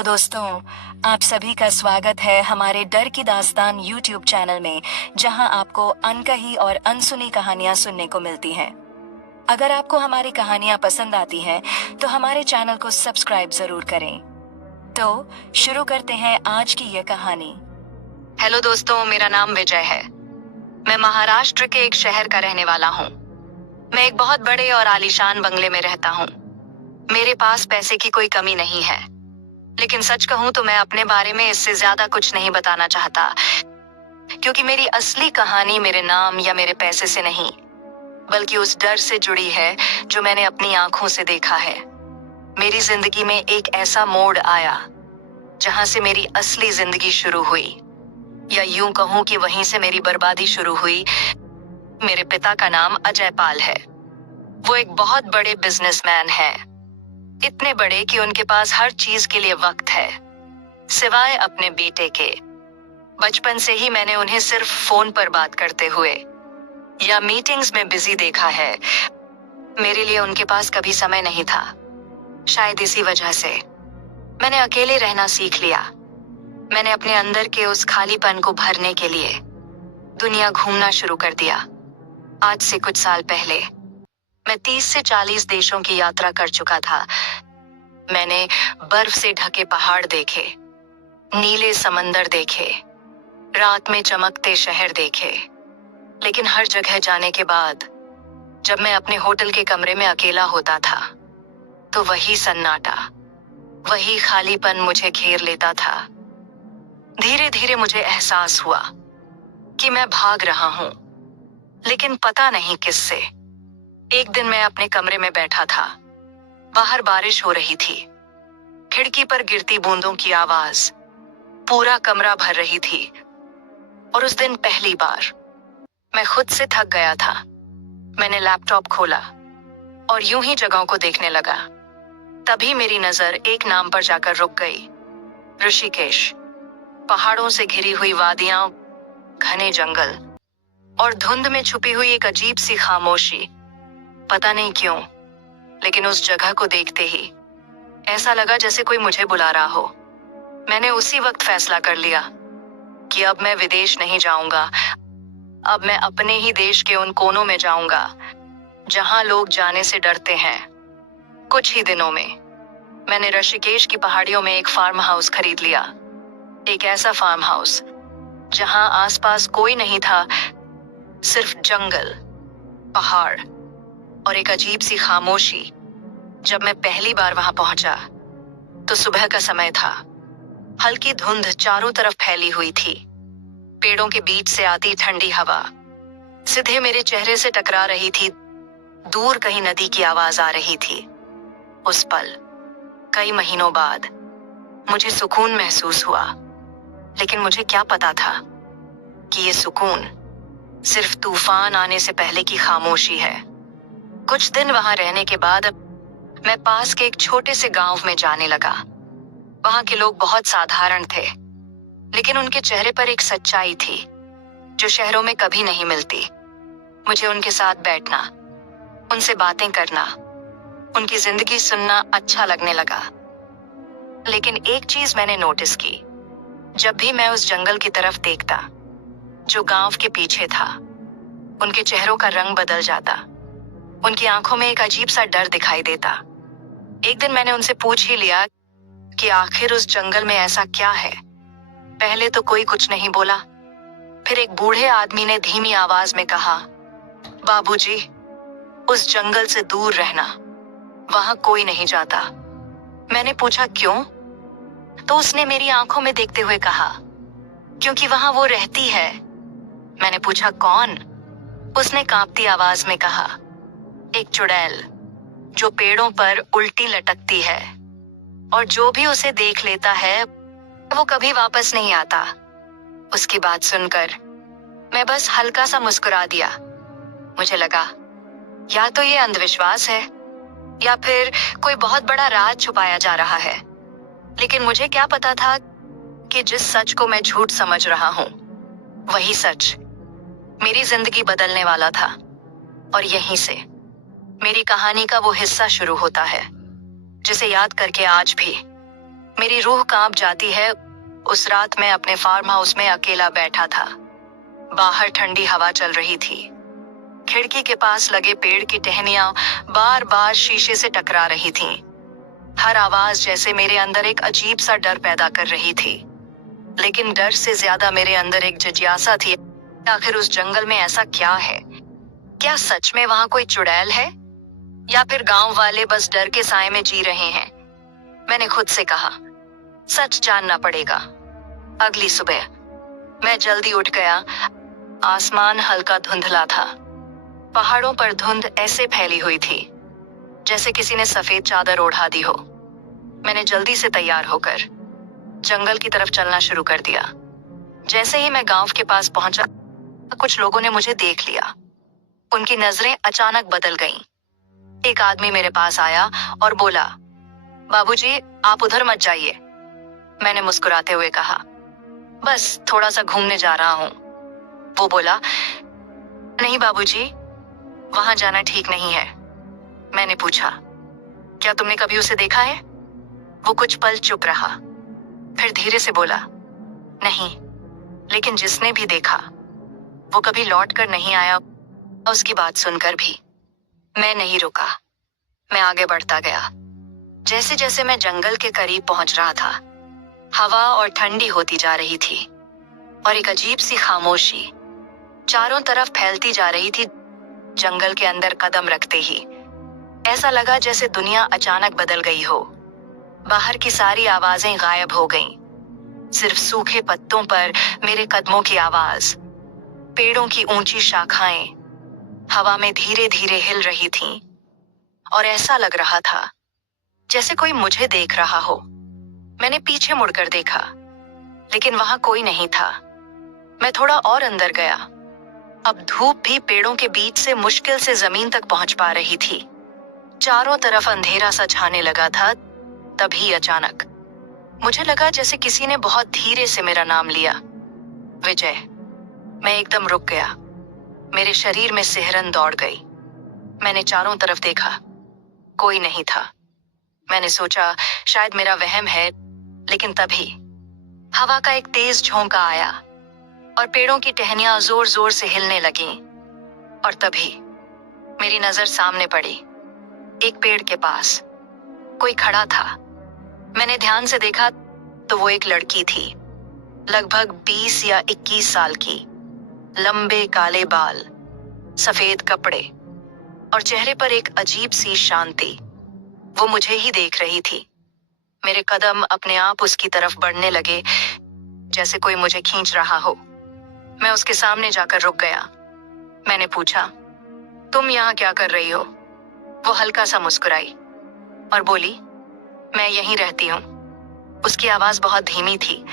Hello दोस्तों, आप सभी का स्वागत है हमारे डर की दास्तान यूट्यूब चैनल में, जहां आपको अनकही और अनसुनी कहानियां सुनने को मिलती हैं। अगर आपको हमारी कहानियां पसंद आती हैं, तो हमारे चैनल को सब्सक्राइब जरूर करें। तो शुरू करते हैं आज की ये कहानी। हेलो दोस्तों, मेरा नाम विजय है। मैं महाराष्ट्र के एक शहर का रहने वाला हूँ। मैं एक बहुत बड़े और आलीशान बंगले में रहता हूँ। मेरे पास पैसे की कोई कमी नहीं है, लेकिन सच कहूं तो मैं अपने बारे में इससे ज्यादा कुछ नहीं बताना चाहता, क्योंकि मेरी असली कहानी मेरे नाम या मेरे पैसे से नहीं, बल्कि उस डर से जुड़ी है जो मैंने अपनी आंखों से देखा है। मेरी जिंदगी में एक ऐसा मोड़ आया जहां से मेरी असली जिंदगी शुरू हुई, या यूं कहूं कि वहीं से मेरी बर्बादी शुरू हुई। मेरे पिता का नाम अजय पाल है। वो एक बहुत बड़े बिजनेसमैन हैं, इतने बड़े कि उनके पास हर चीज के लिए वक्त है, सिवाय अपने बेटे के। बचपन से ही मैंने उन्हें सिर्फ फोन पर बात करते हुए या मीटिंग्स में बिजी देखा है। मेरे लिए उनके पास कभी समय नहीं था। शायद इसी वजह से मैंने अकेले रहना सीख लिया। मैंने अपने अंदर के उस खालीपन को भरने के लिए दुनिया घूमना शुरू कर दिया। आज से कुछ साल पहले मैं 30 से 40 देशों की यात्रा कर चुका था। मैंने बर्फ से ढके पहाड़ देखे, नीले समंदर देखे, रात में चमकते शहर देखे। लेकिन हर जगह जाने के बाद जब मैं अपने होटल के कमरे में अकेला होता था, तो वही सन्नाटा, वही खालीपन मुझे घेर लेता था। धीरे धीरे मुझे एहसास हुआ कि मैं भाग रहा हूं, लेकिन पता नहीं किससे। एक दिन मैं अपने कमरे में बैठा था। बाहर बारिश हो रही थी। खिड़की पर गिरती बूंदों की आवाज पूरा कमरा भर रही थी। और उस दिन पहली बार मैं खुद से थक गया था। मैंने लैपटॉप खोला और यूं ही जगहों को देखने लगा। तभी मेरी नजर एक नाम पर जाकर रुक गई, ऋषिकेश। पहाड़ों से घिरी हुई वादियां, घने जंगल और धुंध में छुपी हुई एक अजीब सी खामोशी। पता नहीं क्यों, लेकिन उस जगह को देखते ही ऐसा लगा जैसे कोई मुझे बुला रहा हो। मैंने उसी वक्त फैसला कर लिया कि अब मैं विदेश नहीं जाऊंगा। अब मैं अपने ही देश के उन कोनों में जाऊंगा जहां लोग जाने से डरते हैं। कुछ ही दिनों में मैंने ऋषिकेश की पहाड़ियों में एक फार्म हाउस खरीद लिया। एक ऐसा फार्म हाउस जहां आसपास कोई नहीं था, सिर्फ जंगल, पहाड़ और एक अजीब सी खामोशी। जब मैं पहली बार वहां पहुंचा तो सुबह का समय था। हल्की धुंध चारों तरफ फैली हुई थी। पेड़ों के बीच से आती ठंडी हवा सीधे मेरे चेहरे से टकरा रही थी। दूर कहीं नदी की आवाज आ रही थी। उस पल, कई महीनों बाद, मुझे सुकून महसूस हुआ। लेकिन मुझे क्या पता था कि ये सुकून सिर्फ तूफान आने से पहले की खामोशी है। कुछ दिन वहां रहने के बाद मैं पास के एक छोटे से गांव में जाने लगा। वहां के लोग बहुत साधारण थे, लेकिन उनके चेहरे पर एक सच्चाई थी जो शहरों में कभी नहीं मिलती। मुझे उनके साथ बैठना, उनसे बातें करना, उनकी जिंदगी सुनना अच्छा लगने लगा। लेकिन एक चीज मैंने नोटिस की। जब भी मैं उस जंगल की तरफ देखता जो गांव के पीछे था, उनके चेहरों का रंग बदल जाता। उनकी आंखों में एक अजीब सा डर दिखाई देता। एक दिन मैंने उनसे पूछ ही लिया कि आखिर उस जंगल में ऐसा क्या है। पहले तो कोई कुछ नहीं बोला। फिर एक बूढ़े आदमी ने धीमी आवाज में कहा, बाबूजी, उस जंगल से दूर रहना, वहां कोई नहीं जाता। मैंने पूछा क्यों? तो उसने मेरी आंखों में देखते हुए कहा, क्योंकि वहां वो रहती है। मैंने पूछा कौन? उसने कांपती आवाज में कहा, एक चुड़ैल जो पेड़ों पर उल्टी लटकती है, और जो भी उसे देख लेता है वो कभी वापस नहीं आता। उसकी बात सुनकर मैं बस हल्का सा मुस्कुरा दिया। मुझे लगा या तो ये अंधविश्वास है या फिर कोई बहुत बड़ा राज छुपाया जा रहा है। लेकिन मुझे क्या पता था कि जिस सच को मैं झूठ समझ रहा हूं, वही सच मेरी जिंदगी बदलने वाला था। और यहीं से मेरी कहानी का वो हिस्सा शुरू होता है जिसे याद करके आज भी मेरी रूह कांप जाती है। उस रात मैं अपने फार्म हाउस में अकेला बैठा था। बाहर ठंडी हवा चल रही थी। खिड़की के पास लगे पेड़ की टहनियां बार बार शीशे से टकरा रही थीं। हर आवाज जैसे मेरे अंदर एक अजीब सा डर पैदा कर रही थी। लेकिन डर से ज्यादा मेरे अंदर एक जिज्ञासा थी, आखिर उस जंगल में ऐसा क्या है? क्या सच में वहां कोई चुड़ैल है, या फिर गांव वाले बस डर के साए में जी रहे हैं? मैंने खुद से कहा, सच जानना पड़ेगा। अगली सुबह मैं जल्दी उठ गया। आसमान हल्का धुंधला था। पहाड़ों पर धुंध ऐसे फैली हुई थी जैसे किसी ने सफेद चादर ओढ़ा दी हो। मैंने जल्दी से तैयार होकर जंगल की तरफ चलना शुरू कर दिया। जैसे ही मैं गांव के पास पहुंचा, कुछ लोगों ने मुझे देख लिया। उनकी नजरें अचानक बदल गईं। एक आदमी मेरे पास आया और बोला, बाबूजी, आप उधर मत जाइए। मैंने मुस्कुराते हुए कहा, बस थोड़ा सा घूमने जा रहा हूं। वो बोला, नहीं बाबूजी, वहां जाना ठीक नहीं है। मैंने पूछा, क्या तुमने कभी उसे देखा है? वो कुछ पल चुप रहा, फिर धीरे से बोला, नहीं, लेकिन जिसने भी देखा वो कभी लौट कर नहीं आया। उसकी बात सुनकर भी मैं नहीं रुका। मैं आगे बढ़ता गया। जैसे जैसे मैं जंगल के करीब पहुंच रहा था, हवा और ठंडी होती जा रही थी और एक अजीब सी खामोशी चारों तरफ फैलती जा रही थी। जंगल के अंदर कदम रखते ही ऐसा लगा जैसे दुनिया अचानक बदल गई हो। बाहर की सारी आवाजें गायब हो गईं। सिर्फ सूखे पत्तों पर मेरे कदमों की आवाज, पेड़ों की ऊंची शाखाएं हवा में धीरे धीरे हिल रही थीं और ऐसा लग रहा था जैसे कोई मुझे देख रहा हो। मैंने पीछे मुड़कर देखा, लेकिन वहां कोई नहीं था। मैं थोड़ा और अंदर गया। अब धूप भी पेड़ों के बीच से मुश्किल से जमीन तक पहुंच पा रही थी। चारों तरफ अंधेरा सा छाने लगा था। तभी अचानक मुझे लगा जैसे किसी ने बहुत धीरे से मेरा नाम लिया, विजय। मैं एकदम रुक गया। मेरे शरीर में सिहरन दौड़ गई। मैंने चारों तरफ देखा, कोई नहीं था। मैंने सोचा शायद मेरा वहम है, लेकिन तभी हवा का एक तेज झोंका आया और पेड़ों की टहनियां जोर जोर से हिलने लगीं। और तभी मेरी नजर सामने पड़ी। एक पेड़ के पास कोई खड़ा था। मैंने ध्यान से देखा तो वो एक लड़की थी, लगभग 20 या 21 साल की। लंबे काले बाल, सफेद कपड़े और चेहरे पर एक अजीब सी शांति। वो मुझे ही देख रही थी। मेरे कदम अपने आप उसकी तरफ बढ़ने लगे, जैसे कोई मुझे खींच रहा हो। मैं उसके सामने जाकर रुक गया। मैंने पूछा, तुम यहाँ क्या कर रही हो? वो हल्का सा मुस्कुराई और बोली, मैं यहीं रहती हूँ। उसकी आवाज बहुत धीमी थी,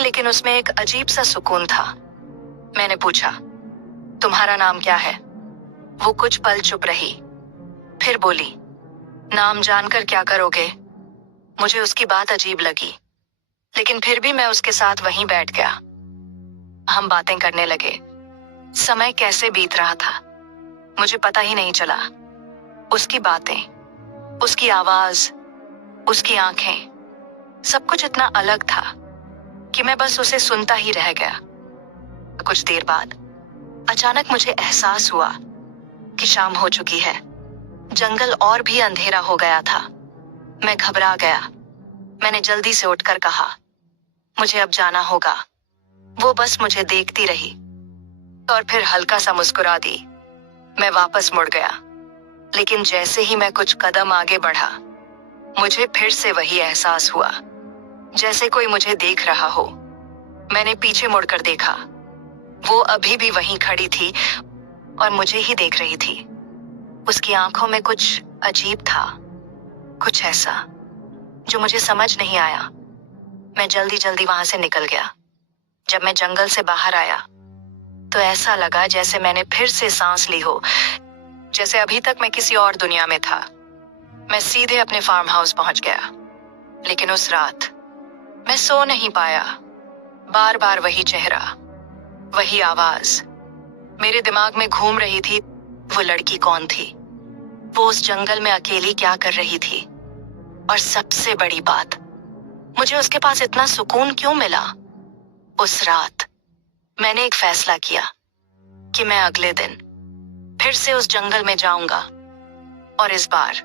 लेकिन उसमें एक अजीब सा सुकून था। मैंने पूछा, तुम्हारा नाम क्या है? वो कुछ पल चुप रही, फिर बोली, नाम जानकर क्या करोगे? मुझे उसकी बात अजीब लगी, लेकिन फिर भी मैं उसके साथ वहीं बैठ गया। हम बातें करने लगे। समय कैसे बीत रहा था मुझे पता ही नहीं चला। उसकी बातें, उसकी आवाज, उसकी आंखें, सब कुछ इतना अलग था कि मैं बस उसे सुनता ही रह गया। कुछ देर बाद अचानक मुझे एहसास हुआ कि शाम हो चुकी है। जंगल और भी अंधेरा हो गया था। मैं घबरा गया। मैंने जल्दी से उठकर कहा, मुझे अब जाना होगा। वो बस मुझे देखती रही और फिर हल्का सा मुस्कुरा दी। मैं वापस मुड़ गया, लेकिन जैसे ही मैं कुछ कदम आगे बढ़ा, मुझे फिर से वही एहसास हुआ जैसे कोई मुझे देख रहा हो। मैंने पीछे मुड़कर देखा। वो अभी भी वहीं खड़ी थी और मुझे ही देख रही थी। उसकी आंखों में कुछ अजीब था, कुछ ऐसा जो मुझे समझ नहीं आया। मैं जल्दी जल्दी वहां से निकल गया। जब मैं जंगल से बाहर आया तो ऐसा लगा जैसे मैंने फिर से सांस ली हो, जैसे अभी तक मैं किसी और दुनिया में था। मैं सीधे अपने फार्म हाउस पहुंच गया, लेकिन उस रात मैं सो नहीं पाया। बार बार वही चेहरा, वही आवाज मेरे दिमाग में घूम रही थी। वो लड़की कौन थी? वो उस जंगल में अकेली क्या कर रही थी? और सबसे बड़ी बात, मुझे उसके पास इतना सुकून क्यों मिला? उस रात मैंने एक फैसला किया कि मैं अगले दिन फिर से उस जंगल में जाऊंगा, और इस बार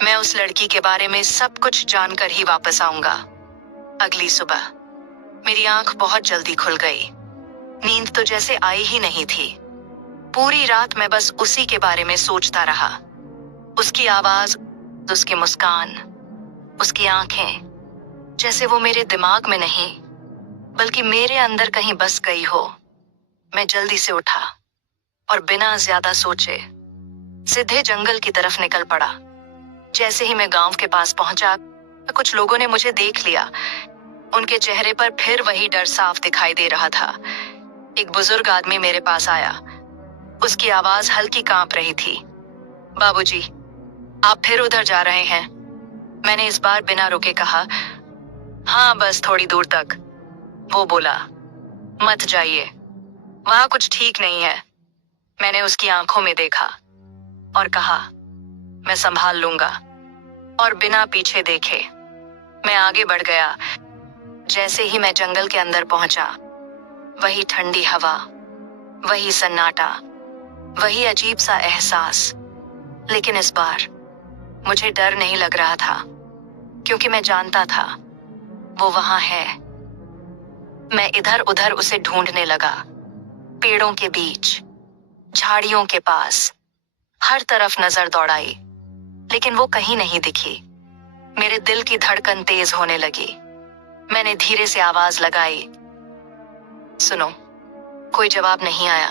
मैं उस लड़की के बारे में सब कुछ जानकर ही वापस आऊंगा। अगली सुबह मेरी आंख बहुत जल्दी खुल गई। नींद तो जैसे आई ही नहीं थी। पूरी रात मैं बस उसी के बारे में सोचता रहा। उसकी आवाज, उसकी मुस्कान, उसकी आंखें, जैसे वो मेरे दिमाग में नहीं बल्कि मेरे अंदर कहीं बस गई हो। मैं जल्दी से उठा और बिना ज्यादा सोचे सीधे जंगल की तरफ निकल पड़ा। जैसे ही मैं गांव के पास पहुंचा, कुछ लोगों ने मुझे देख लिया। उनके चेहरे पर फिर वही डर साफ दिखाई दे रहा था। एक बुजुर्ग आदमी मेरे पास आया। उसकी आवाज हल्की कांप रही थी। बाबूजी, आप फिर उधर जा रहे हैं? मैंने इस बार बिना रुके कहा। हाँ, बस थोड़ी दूर तक। वो बोला, मत जाइए, वहां कुछ ठीक नहीं है। मैंने उसकी आंखों में देखा और कहा, मैं संभाल लूंगा। और बिना पीछे देखे मैं आगे बढ़ गया। जैसे ही मैं जंगल के अंदर पहुंचा, वही ठंडी हवा, वही सन्नाटा, वही अजीब सा एहसास। लेकिन इस बार मुझे डर नहीं लग रहा था, क्योंकि मैं जानता था वो वहां है। मैं इधर उधर उसे ढूंढने लगा, पेड़ों के बीच, झाड़ियों के पास, हर तरफ नजर दौड़ाई, लेकिन वो कहीं नहीं दिखी। मेरे दिल की धड़कन तेज होने लगी। मैंने धीरे से आवाज लगाई, सुनो। कोई जवाब नहीं आया।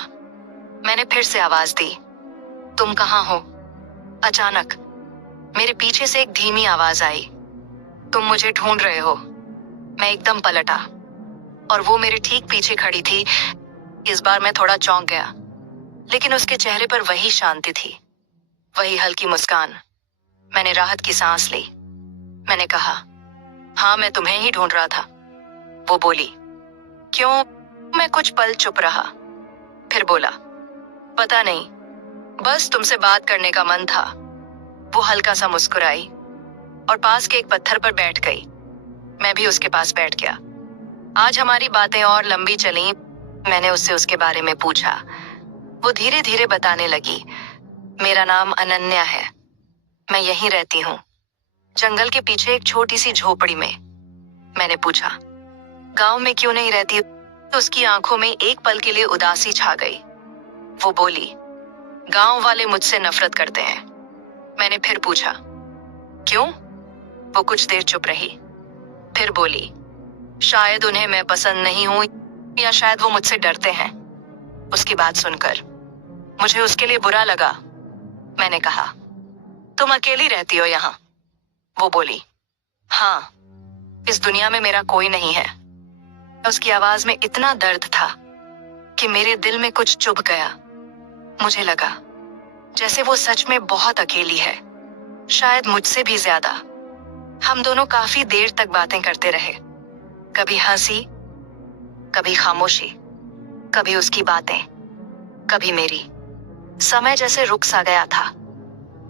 मैंने फिर से आवाज दी, तुम कहाँ हो? अचानक मेरे पीछे से एक धीमी आवाज आई, तुम मुझे ढूंढ रहे हो? मैं एकदम पलटा और वो मेरे ठीक पीछे खड़ी थी। इस बार मैं थोड़ा चौंक गया, लेकिन उसके चेहरे पर वही शांति थी, वही हल्की मुस्कान। मैंने राहत की सांस ली। मैंने कहा, हाँ, मैं तुम्हें ही ढूंढ रहा था। वो बोली, क्यों? मैं कुछ पल चुप रहा, फिर बोला, पता नहीं, बस तुमसे बात करने का मन था। वो हल्का सा मुस्कुराई और पास के एक पत्थर पर बैठ गई। मैं भी उसके पास बैठ गया। आज हमारी बातें और लंबी चली। मैंने उससे उसके बारे में पूछा। वो धीरे धीरे बताने लगी, मेरा नाम अनन्या है, मैं यहीं रहती हूँ, जंगल के पीछे एक छोटी सी झोपड़ी में। मैंने पूछा, गांव में क्यों नहीं रहती? तो उसकी आंखों में एक पल के लिए उदासी छा गई। वो बोली, गांव वाले मुझसे नफरत करते हैं। मैंने फिर पूछा, क्यों? वो कुछ देर चुप रही, फिर बोली, शायद उन्हें मैं पसंद नहीं हूं, या शायद वो मुझसे डरते हैं। उसकी बात सुनकर मुझे उसके लिए बुरा लगा। मैंने कहा, तुम अकेली रहती हो यहाँ? वो बोली, हाँ, इस दुनिया में मेरा कोई नहीं है। उसकी आवाज में इतना दर्द था कि मेरे दिल में कुछ चुभ गया। मुझे लगा जैसे वो सच में बहुत अकेली है, शायद मुझसे भी ज्यादा। हम दोनों काफी देर तक बातें करते रहे, कभी हंसी, कभी खामोशी, कभी उसकी बातें, कभी मेरी। समय जैसे रुक सा गया था,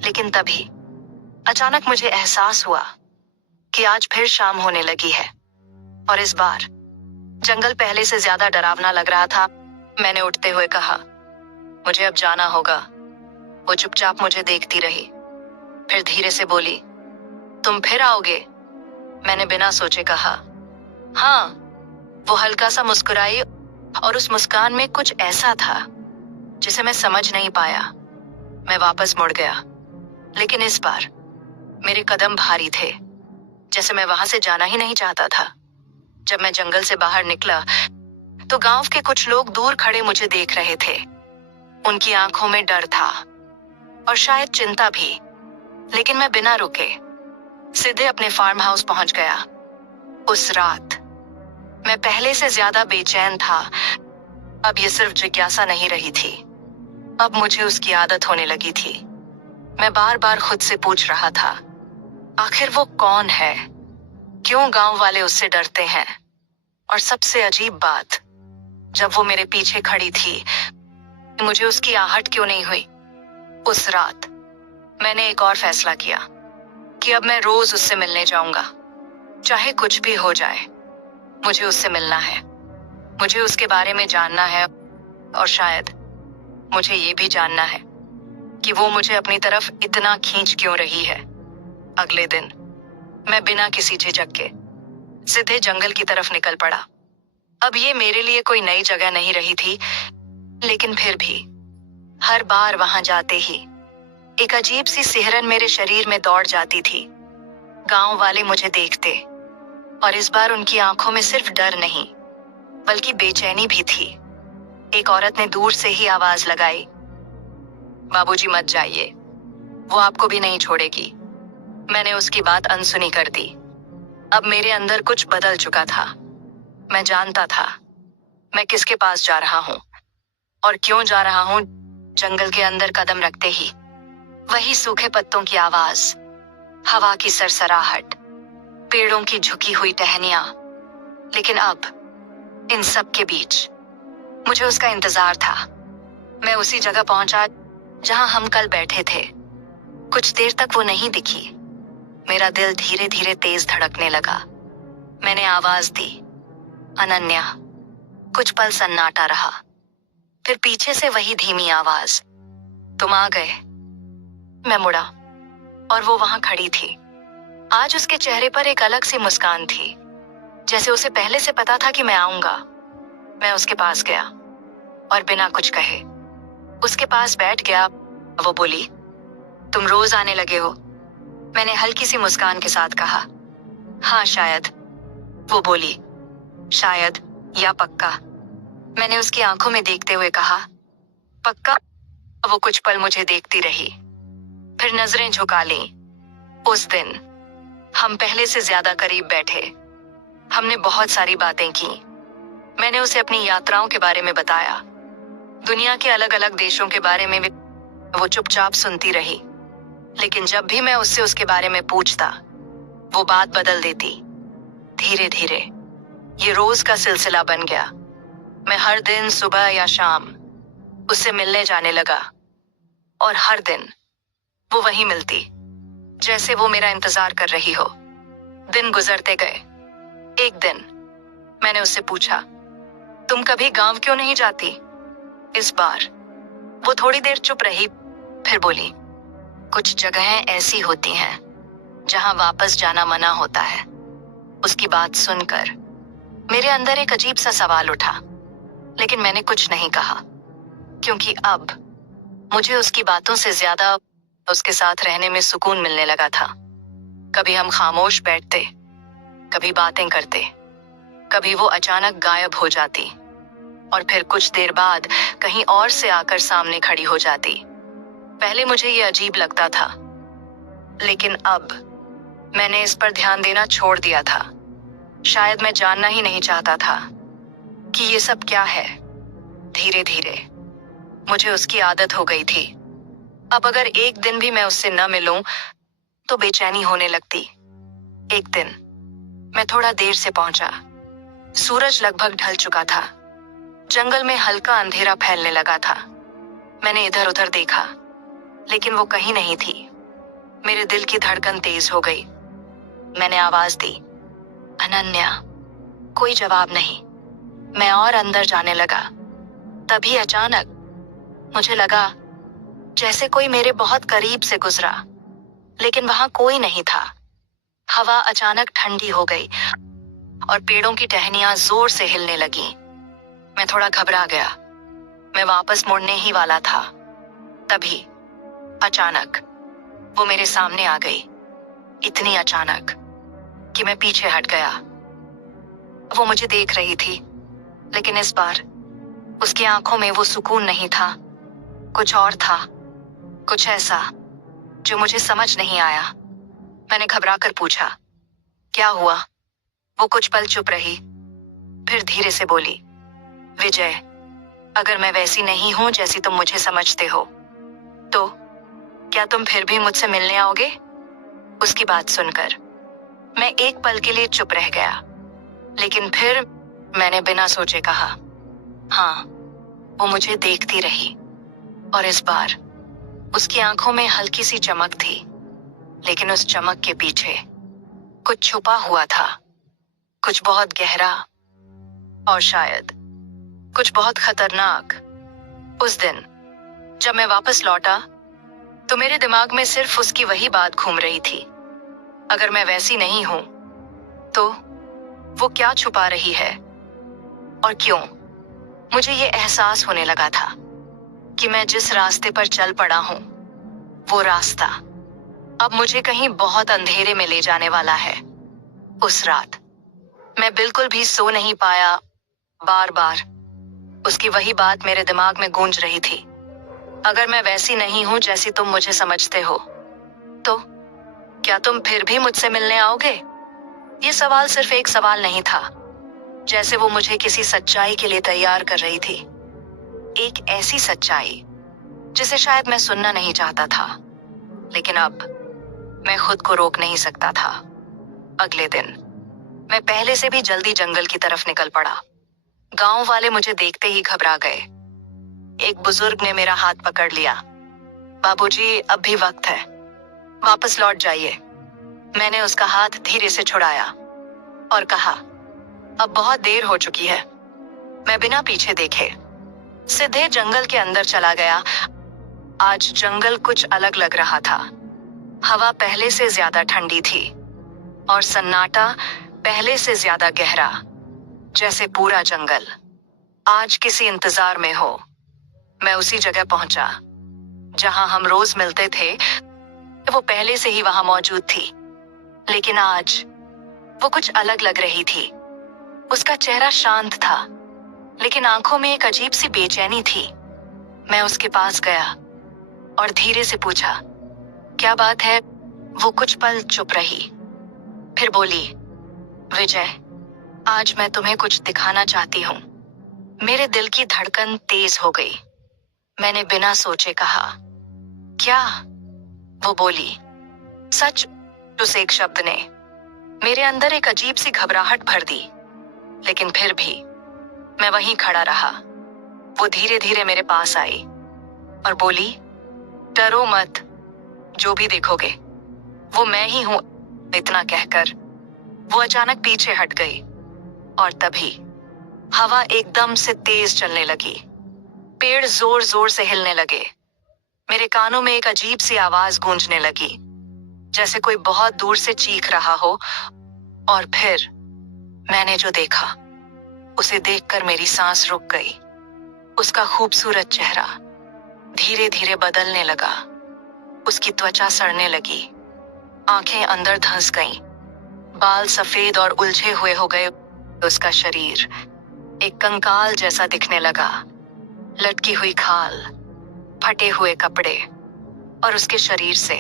लेकिन तभी अचानक मुझे एहसास हुआ कि आज फिर शाम होने लगी है, और इस बार जंगल पहले से ज्यादा डरावना लग रहा था। मैंने उठते हुए कहा, मुझे अब जाना होगा। वो चुपचाप मुझे देखती रही, फिर धीरे से बोली, तुम फिर आओगे? मैंने बिना सोचे कहा, हाँ। वो हल्का सा मुस्कुराई, और उस मुस्कान में कुछ ऐसा था जिसे मैं समझ नहीं पाया। मैं वापस मुड़ गया, लेकिन इस बार मेरे कदम भारी थे, जैसे मैं वहां से जाना ही नहीं चाहता था। जब मैं जंगल से बाहर निकला, तो गांव के कुछ लोग दूर खड़े मुझे देख रहे थे। उनकी आंखों में डर था और शायद चिंता भी, लेकिन मैं बिना रुके सीधे अपने फार्म हाउस पहुंच गया। उस रात मैं पहले से ज्यादा बेचैन था। अब ये सिर्फ जिज्ञासा नहीं रही थी, अब मुझे उसकी आदत होने लगी थी। मैं बार बार खुद से पूछ रहा था, आखिर वो कौन है? क्यों गांव वाले उससे डरते हैं? और सबसे अजीब बात, जब वो मेरे पीछे खड़ी थी, मुझे उसकी आहट क्यों नहीं हुई? उस रात मैंने एक और फैसला किया कि अब मैं रोज उससे मिलने जाऊंगा। चाहे कुछ भी हो जाए, मुझे उससे मिलना है। मुझे उसके बारे में जानना है और शायद मुझे ये भी जानना है कि वो मुझे अपनी तरफ इतना खींच क्यों रही है। अगले दिन मैं बिना किसी झिझक के सीधे जंगल की तरफ निकल पड़ा। अब ये मेरे लिए कोई नई जगह नहीं रही थी, लेकिन फिर भी हर बार वहां जाते ही एक अजीब सी सिहरन मेरे शरीर में दौड़ जाती थी। गांव वाले मुझे देखते और इस बार उनकी आंखों में सिर्फ डर नहीं बल्कि बेचैनी भी थी। एक औरत ने दूर से ही आवाज लगाई, बाबूजी मत जाइए, वो आपको भी नहीं छोड़ेगी। मैंने उसकी बात अनसुनी कर दी। अब मेरे अंदर कुछ बदल चुका था। मैं जानता था मैं किसके पास जा रहा हूं और क्यों जा रहा हूं। जंगल के अंदर कदम रखते ही वही सूखे पत्तों की आवाज, हवा की सरसराहट, पेड़ों की झुकी हुई टहनियां। लेकिन अब इन सब के बीच मुझे उसका इंतजार था। मैं उसी जगह पहुंचा जहां हम कल बैठे थे। कुछ देर तक वो नहीं दिखी। मेरा दिल धीरे धीरे तेज धड़कने लगा। मैंने आवाज दी, अनन्या। कुछ पल सन्नाटा रहा, फिर पीछे से वही धीमी आवाज, तुम आ गए। मैं मुड़ा और वो वहां खड़ी थी। आज उसके चेहरे पर एक अलग सी मुस्कान थी, जैसे उसे पहले से पता था कि मैं आऊंगा। मैं उसके पास गया और बिना कुछ कहे उसके पास बैठ गया। वो बोली, तुम रोज आने लगे हो? मैंने हल्की सी मुस्कान के साथ कहा, हाँ शायद। वो बोली, शायद या पक्का? मैंने उसकी आंखों में देखते हुए कहा, पक्का। वो कुछ पल मुझे देखती रही, फिर नजरें झुका ली। उस दिन हम पहले से ज्यादा करीब बैठे। हमने बहुत सारी बातें की। मैंने उसे अपनी यात्राओं के बारे में बताया, दुनिया के अलग अलग देशों के बारे में। वो चुपचाप सुनती रही, लेकिन जब भी मैं उससे उसके बारे में पूछता, वो बात बदल देती। धीरे धीरे ये रोज का सिलसिला बन गया। मैं हर दिन सुबह या शाम उससे मिलने जाने लगा और हर दिन वो वहीं मिलती, जैसे वो मेरा इंतजार कर रही हो। दिन गुजरते गए। एक दिन मैंने उससे पूछा, तुम कभी गांव क्यों नहीं जाती? इस बार वो थोड़ी देर चुप रही, फिर बोली, कुछ जगहें ऐसी होती हैं जहां वापस जाना मना होता है। उसकी बात सुनकर मेरे अंदर एक अजीब सा सवाल उठा, लेकिन मैंने कुछ नहीं कहा, क्योंकि अब मुझे उसकी बातों से ज्यादा उसके साथ रहने में सुकून मिलने लगा था। कभी हम खामोश बैठते, कभी बातें करते, कभी वो अचानक गायब हो जाती और फिर कुछ देर बाद कहीं और से आकर सामने खड़ी हो जाती। पहले मुझे ये अजीब लगता था, लेकिन अब मैंने इस पर ध्यान देना छोड़ दिया था। शायद मैं जानना ही नहीं चाहता था कि ये सब क्या है। धीरे धीरे मुझे उसकी आदत हो गई थी। अब अगर एक दिन भी मैं उससे न मिलूं तो बेचैनी होने लगती। एक दिन मैं थोड़ा देर से पहुंचा। सूरज लगभग ढल चुका था। जंगल में हल्का अंधेरा फैलने लगा था। मैंने इधर उधर देखा, लेकिन वो कहीं नहीं थी। मेरे दिल की धड़कन तेज हो गई। मैंने आवाज दी, अनन्या। कोई जवाब नहीं। मैं और अंदर जाने लगा। तभी अचानक मुझे लगा जैसे कोई मेरे बहुत करीब से गुजरा, लेकिन वहां कोई नहीं था। हवा अचानक ठंडी हो गई और पेड़ों की टहनियां जोर से हिलने लगी। मैं थोड़ा घबरा गया। मैं वापस मुड़ने ही वाला था, तभी अचानक वो मेरे सामने आ गई। इतनी अचानक कि मैं पीछे हट गया। वो मुझे देख रही थी, लेकिन इस बार उसकी आंखों में वो सुकून नहीं था। कुछ और था, कुछ ऐसा जो मुझे समझ नहीं आया। मैंने घबराकर पूछा, क्या हुआ? वो कुछ पल चुप रही, फिर धीरे से बोली, विजय, अगर मैं वैसी नहीं हूं जैसी तुम मुझे समझते हो, तो क्या तुम फिर भी मुझसे मिलने आओगे? उसकी बात सुनकर मैं एक पल के लिए चुप रह गया, लेकिन फिर मैंने बिना सोचे कहा, हाँ। वो मुझे देखती रही और इस बार उसकी आंखों में हल्की सी चमक थी, लेकिन उस चमक के पीछे कुछ छुपा हुआ था, कुछ बहुत गहरा और शायद कुछ बहुत खतरनाक। उस दिन जब मैं वापस लौटा तो मेरे दिमाग में सिर्फ उसकी वही बात घूम रही थी। अगर मैं वैसी नहीं हूं तो वो क्या छुपा रही है और क्यों? मुझे ये एहसास होने लगा था कि मैं जिस रास्ते पर चल पड़ा हूं वो रास्ता अब मुझे कहीं बहुत अंधेरे में ले जाने वाला है। उस रात मैं बिल्कुल भी सो नहीं पाया। बार बार उसकी वही बात मेरे दिमाग में गूंज रही थी। अगर मैं वैसी नहीं हूं जैसी तुम मुझे समझते हो तो क्या तुम फिर भी मुझसे मिलने आओगे? ये सवाल सिर्फ एक सवाल नहीं था, जैसे वो मुझे किसी सच्चाई के लिए तैयार कर रही थी। एक ऐसी सच्चाई जिसे शायद मैं सुनना नहीं चाहता था, लेकिन अब मैं खुद को रोक नहीं सकता था। अगले दिन मैं पहले से भी जल्दी जंगल की तरफ निकल पड़ा। गांव वाले मुझे देखते ही घबरा गए। एक बुजुर्ग ने मेरा हाथ पकड़ लिया। बाबूजी, अब भी वक्त है, वापस लौट जाइए। मैंने उसका हाथ धीरे से छुड़ाया और कहा, अब बहुत देर हो चुकी है। मैं बिना पीछे देखे सीधे जंगल के अंदर चला गया। आज जंगल कुछ अलग लग रहा था। हवा पहले से ज्यादा ठंडी थी और सन्नाटा पहले से ज्यादा गहरा, जैसे पूरा जंगल आज किसी इंतजार में हो। मैं उसी जगह पहुंचा जहां हम रोज मिलते थे। वो पहले से ही वहां मौजूद थी, लेकिन आज वो कुछ अलग लग रही थी। उसका चेहरा शांत था, लेकिन आंखों में एक अजीब सी बेचैनी थी। मैं उसके पास गया और धीरे से पूछा, क्या बात है? वो कुछ पल चुप रही, फिर बोली, विजय, आज मैं तुम्हें कुछ दिखाना चाहती हूँ। मेरे दिल की धड़कन तेज हो गई। मैंने बिना सोचे कहा, क्या? वो बोली, सच। उस एक शब्द ने मेरे अंदर एक अजीब सी घबराहट भर दी, लेकिन फिर भी मैं वहीं खड़ा रहा। वो धीरे धीरे मेरे पास आई और बोली, डरो मत, जो भी देखोगे वो मैं ही हूं। इतना कहकर वो अचानक पीछे हट गई और तभी हवा एकदम से तेज चलने लगी। पेड़ जोर जोर से हिलने लगे। मेरे कानों में एक अजीब सी आवाज गूंजने लगी, जैसे कोई बहुत दूर से चीख रहा हो। और फिर मैंने जो देखा, उसे देखकर मेरी सांस रुक गई। उसका खूबसूरत चेहरा धीरे धीरे बदलने लगा। उसकी त्वचा सड़ने लगी, आंखें अंदर धंस गईं, बाल सफेद और उलझे हुए हो गए। उसका शरीर एक कंकाल जैसा दिखने लगा। लटकी हुई खाल, फटे हुए कपड़े और उसके शरीर से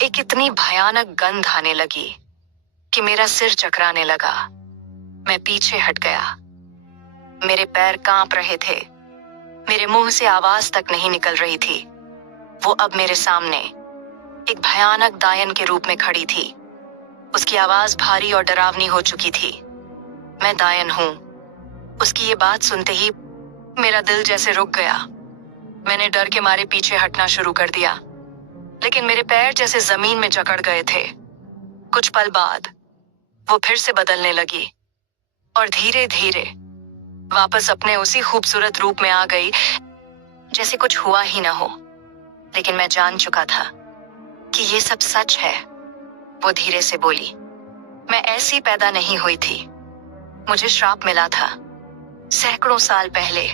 एक इतनी भयानक गंध आने लगी कि मेरा सिर चकराने लगा। मैं पीछे हट गया। मेरे पैर कांप रहे थे। मेरे मुंह से आवाज तक नहीं निकल रही थी। वो अब मेरे सामने एक भयानक दायन के रूप में खड़ी थी। उसकी आवाज भारी और डरावनी हो चुकी थी। मैं दायन हूं। उसकी ये बात सुनते ही मेरा दिल जैसे रुक गया। मैंने डर के मारे पीछे हटना शुरू कर दिया, लेकिन मेरे पैर जैसे जमीन में जकड़ गए थे। कुछ पल बाद वो फिर से बदलने लगी और धीरे धीरे वापस अपने उसी खूबसूरत रूप में आ गई, जैसे कुछ हुआ ही ना हो। लेकिन मैं जान चुका था कि ये सब सच है। वो धीरे से बोली, मैं ऐसी पैदा नहीं हुई थी। मुझे श्राप मिला था सैकड़ों साल पहले।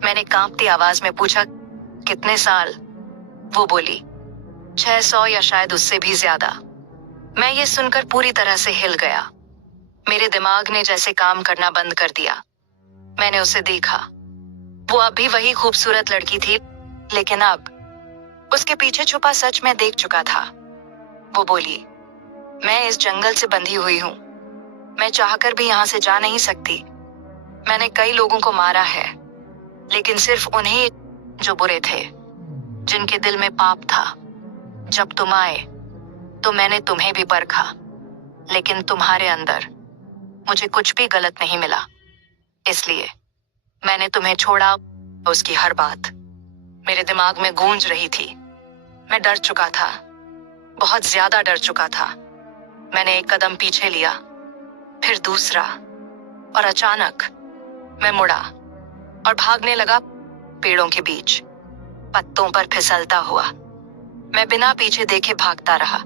मैंने कांपती आवाज में पूछा, कितने साल? वो बोली, 600 या शायद उससे भी ज्यादा। मैं ये सुनकर पूरी तरह से हिल गया। मेरे दिमाग ने जैसे काम करना बंद कर दिया। मैंने उसे देखा। वो अब भी वही खूबसूरत लड़की थी, लेकिन अब उसके पीछे छुपा सच मैं देख चुका था। वो बोली, मैं इस जंगल से बंधी हुई हूं। मैं चाहकर भी यहां से जा नहीं सकती। मैंने कई लोगों को मारा है, लेकिन सिर्फ उन्हीं जो बुरे थे, जिनके दिल में पाप था। जब तुम आए तो मैंने तुम्हें भी परखा, लेकिन तुम्हारे अंदर मुझे कुछ भी गलत नहीं मिला। इसलिए मैंने तुम्हें छोड़ा। उसकी हर बात मेरे दिमाग में गूंज रही थी। मैं डर चुका था, बहुत ज्यादा डर चुका था। मैंने एक कदम पीछे लिया, फिर दूसरा, और अचानक मैं मुड़ा और भागने लगा पेड़ों के बीच, पत्तों पर फिसलता हुआ। मैं बिना पीछे देखे भागता रहा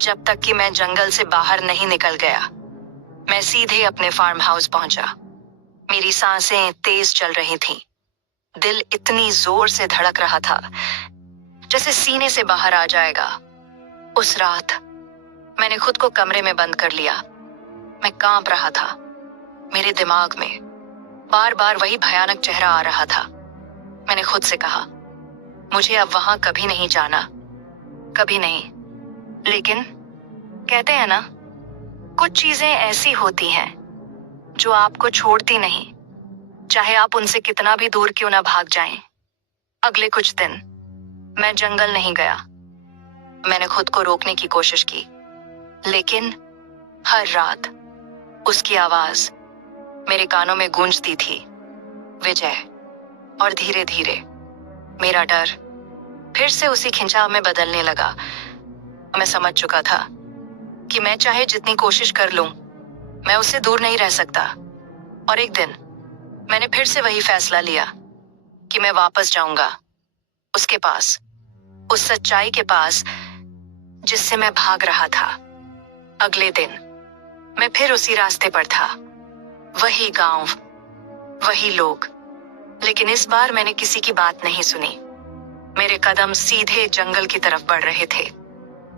जब तक कि मैं जंगल से बाहर नहीं निकल गया। मैं सीधे अपने फार्म हाउस पहुंचा। मेरी सांसें तेज चल रही थीं। दिल इतनी जोर से धड़क रहा था जैसे सीने से बाहर आ जाएगा। उस रात मैंने खुद को कमरे में बंद कर लिया। मैं कांप रहा था। मेरे दिमाग में बार बार वही भयानक चेहरा आ रहा था। मैंने खुद से कहा, मुझे अब वहां कभी नहीं जाना, कभी नहीं। लेकिन कहते हैं ना, कुछ चीजें ऐसी होती हैं जो आपको छोड़ती नहीं, चाहे आप उनसे कितना भी दूर क्यों ना भाग जाएं। अगले कुछ दिन मैं जंगल नहीं गया। मैंने खुद को रोकने की कोशिश की, लेकिन हर रात उसकी आवाज मेरे कानों में गूंजती थी, विजय। और धीरे धीरे मेरा डर फिर से उसी खिंचाव में बदलने लगा। मैं समझ चुका था कि मैं चाहे जितनी कोशिश कर लूं, मैं उससे दूर नहीं रह सकता। और एक दिन मैंने फिर से वही फैसला लिया कि मैं वापस जाऊंगा उसके पास, उस सच्चाई के पास जिससे मैं भाग रहा था। अगले दिन मैं फिर उसी रास्ते पर था, वही गांव, वही लोग। लेकिन इस बार मैंने किसी की बात नहीं सुनी। मेरे कदम सीधे जंगल की तरफ बढ़ रहे थे।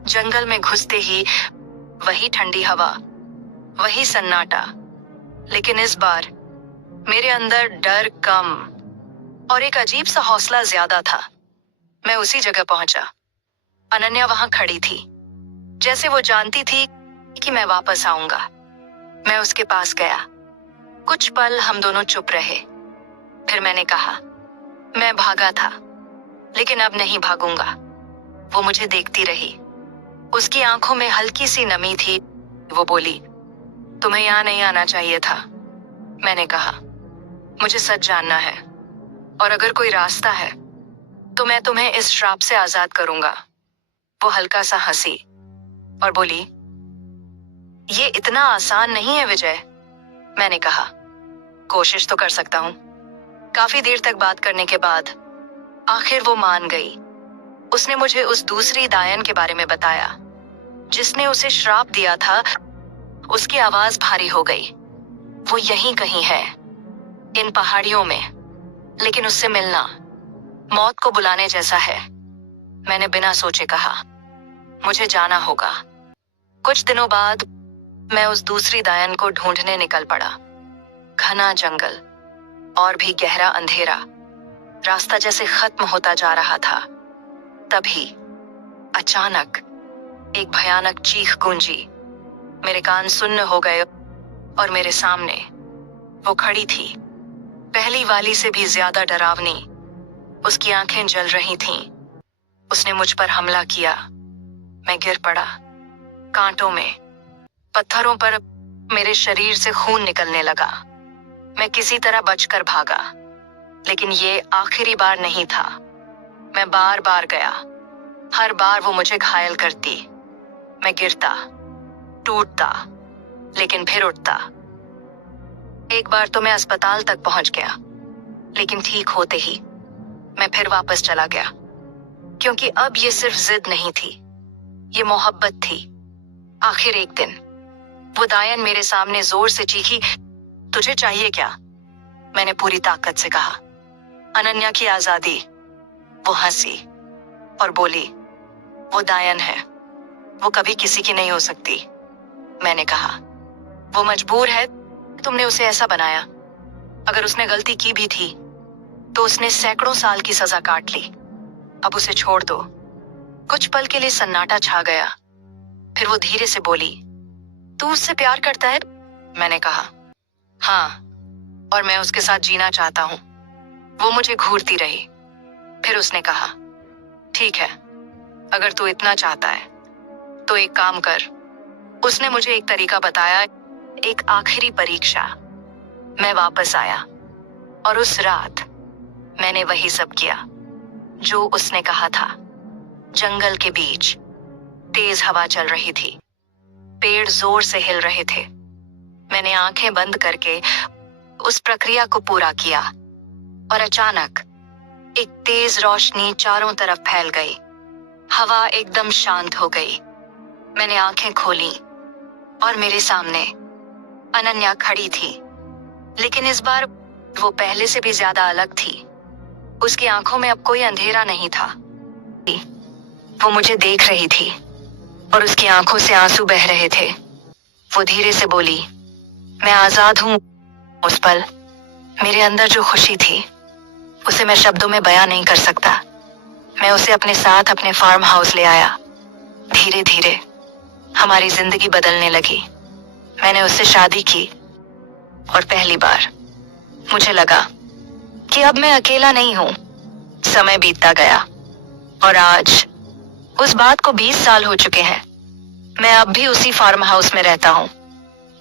जंगल में घुसते ही वही ठंडी हवा, वही सन्नाटा। लेकिन इस बार मेरे अंदर डर कम और एक अजीब सा हौसला ज्यादा था। मैं उसी जगह पहुंचा। अनन्या वहां खड़ी थी, जैसे वो जानती थी कि मैं वापस आऊंगा। मैं उसके पास गया। कुछ पल हम दोनों चुप रहे। फिर मैंने कहा, मैं भागा था, लेकिन अब नहीं भागूंगा। वो मुझे देखती रही। उसकी आंखों में हल्की सी नमी थी। वो बोली, तुम्हें यहां नहीं आना चाहिए था। मैंने कहा, मुझे सच जानना है, और अगर कोई रास्ता है तो मैं तुम्हें इस श्राप से आजाद करूंगा। वो हल्का सा हंसी और बोली, ये इतना आसान नहीं है विजय। मैंने कहा, कोशिश तो कर सकता हूं। काफी देर तक बात करने के बाद आखिर वो मान गई। उसने मुझे उस दूसरी दायन के बारे में बताया जिसने उसे श्राप दिया था। उसकी आवाज भारी हो गई। वो यहीं कहीं है, इन पहाड़ियों में, लेकिन उससे मिलना मौत को बुलाने जैसा है। मैंने बिना सोचे कहा, मुझे जाना होगा। कुछ दिनों बाद मैं उस दूसरी दायन को ढूंढने निकल पड़ा। घना जंगल और भी गहरा अंधेरा, रास्ता जैसे खत्म होता जा रहा था। तभी अचानक एक भयानक चीख गूंजी। मेरे कान सुन्न हो गए और मेरे सामने वो खड़ी थी, पहली वाली से भी ज्यादा डरावनी। उसकी आंखें जल रही थीं। उसने मुझ पर हमला किया। मैं गिर पड़ा, कांटों में, पत्थरों पर मेरे शरीर से खून निकलने लगा। मैं किसी तरह बचकर भागा, लेकिन ये आखिरी बार नहीं था। मैं बार बार गया। हर बार वो मुझे घायल करती। मैं गिरता, टूटता, लेकिन फिर उठता। एक बार तो मैं अस्पताल तक पहुंच गया, लेकिन ठीक होते ही मैं फिर वापस चला गया, क्योंकि अब ये सिर्फ जिद नहीं थी, ये मोहब्बत थी। आखिर एक दिन वो दायन मेरे सामने जोर से चीखी, तुझे चाहिए क्या? मैंने पूरी ताकत से कहा, अनन्या की आजादी। वो हंसी और बोली, वो दायन है, वो कभी किसी की नहीं हो सकती। मैंने कहा, वो मजबूर है, तुमने उसे ऐसा बनाया। अगर उसने गलती की भी थी तो उसने सैकड़ों साल की सजा काट ली। अब उसे छोड़ दो। कुछ पल के लिए सन्नाटा छा गया। फिर वो धीरे से बोली, तू उससे प्यार करता है? मैंने कहा, हाँ, और मैं उसके साथ जीना चाहता हूं। वो मुझे घूरती रही। फिर उसने कहा, ठीक है, अगर तू इतना चाहता है तो एक काम कर। उसने मुझे एक तरीका बताया, एक आखिरी परीक्षा। मैं वापस आया और उस रात मैंने वही सब किया जो उसने कहा था। जंगल के बीच तेज हवा चल रही थी। पेड़ जोर से हिल रहे थे। मैंने आंखें बंद करके उस प्रक्रिया को पूरा किया और अचानक एक तेज रोशनी चारों तरफ फैल गई। हवा एकदम शांत हो गई। मैंने आंखें खोली और मेरे सामने अनन्या खड़ी थी, लेकिन इस बार वो पहले से भी ज्यादा अलग थी। उसकी आंखों में अब कोई अंधेरा नहीं था। वो मुझे देख रही थी और उसकी आंखों से आंसू बह रहे थे। वो धीरे से बोली, मैं आजाद हूं। उस पल मेरे अंदर जो खुशी थी उसे मैं शब्दों में बयां नहीं कर सकता। मैं उसे अपने साथ अपने फार्म हाउस ले आया। धीरे धीरे हमारी जिंदगी बदलने लगी। मैंने उससे शादी की और पहली बार मुझे लगा कि अब मैं अकेला नहीं हूं। समय बीतता गया और आज उस बात को 20 साल हो चुके हैं। मैं अब भी उसी फार्म हाउस में रहता हूं,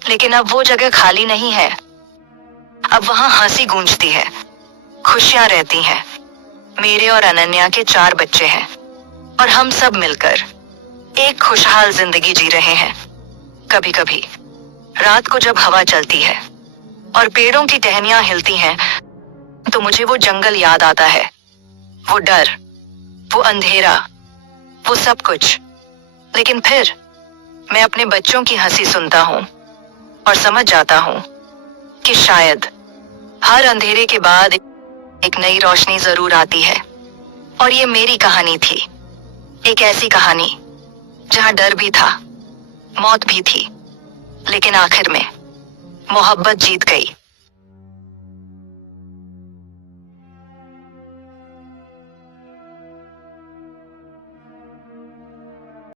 लेकिन अब वो जगह खाली नहीं है। अब वहां हंसी गूंजती है, खुशियां रहती हैं। मेरे और अनन्या के 4 बच्चे हैं और हम सब मिलकर एक खुशहाल जिंदगी जी रहे हैं। कभी कभी रात को जब हवा चलती है और पेड़ों की टहनियां हिलती हैं, तो मुझे वो जंगल याद आता है। वो डर, वो अंधेरा, वो सब कुछ। लेकिन फिर मैं अपने बच्चों की हंसी सुनता हूं और समझ जाता हूं कि शायद हर अंधेरे के बाद एक नई रोशनी जरूर आती है। और ये मेरी कहानी थी, एक ऐसी कहानी जहां डर भी था, मौत भी थी, लेकिन आखिर में मोहब्बत जीत गई।